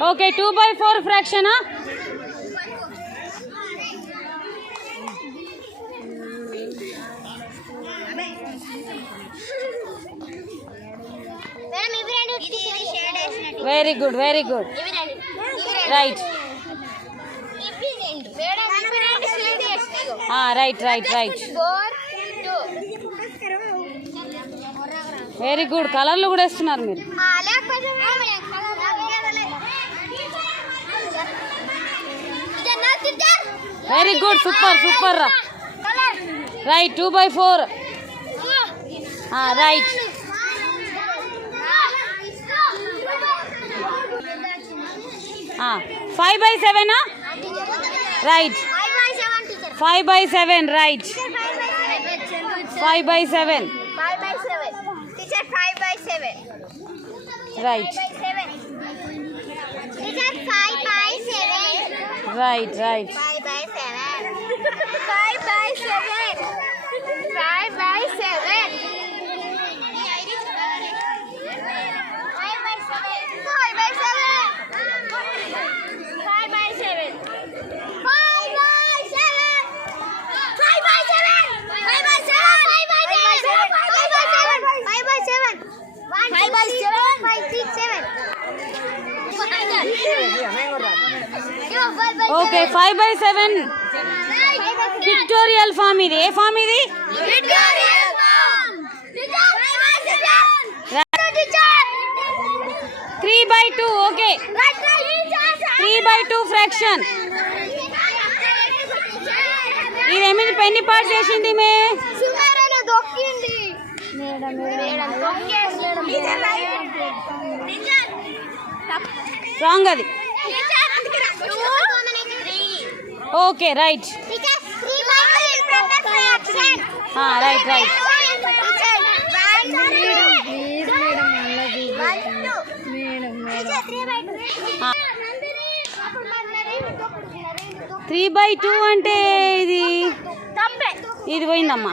Okay, 2/4 fraction. Very good, very good. Right. Right. Very good. Colorlu kuda istunaru meer. Very good. Super. Right. 2/4. Right. Ah, 5/7. Right. 5/7. Right. 5/7. Teacher, 5/7. Right. Teacher, 5/7. Right. 5/7. 5/7. 5/7. 5/7. Okay, 5/7. Pictorial form ఇది. ఏ form ఇది? Pictorial form. 3/2. Okay. 3/2 fraction. ఇది ఎన్ని పెన్ని parts చేసింది మే? సుమారుగా దొక్కింది. Madam wrong అది. Okay right. Right. 3/2 అంటే ఇది పోయిందమ్మా.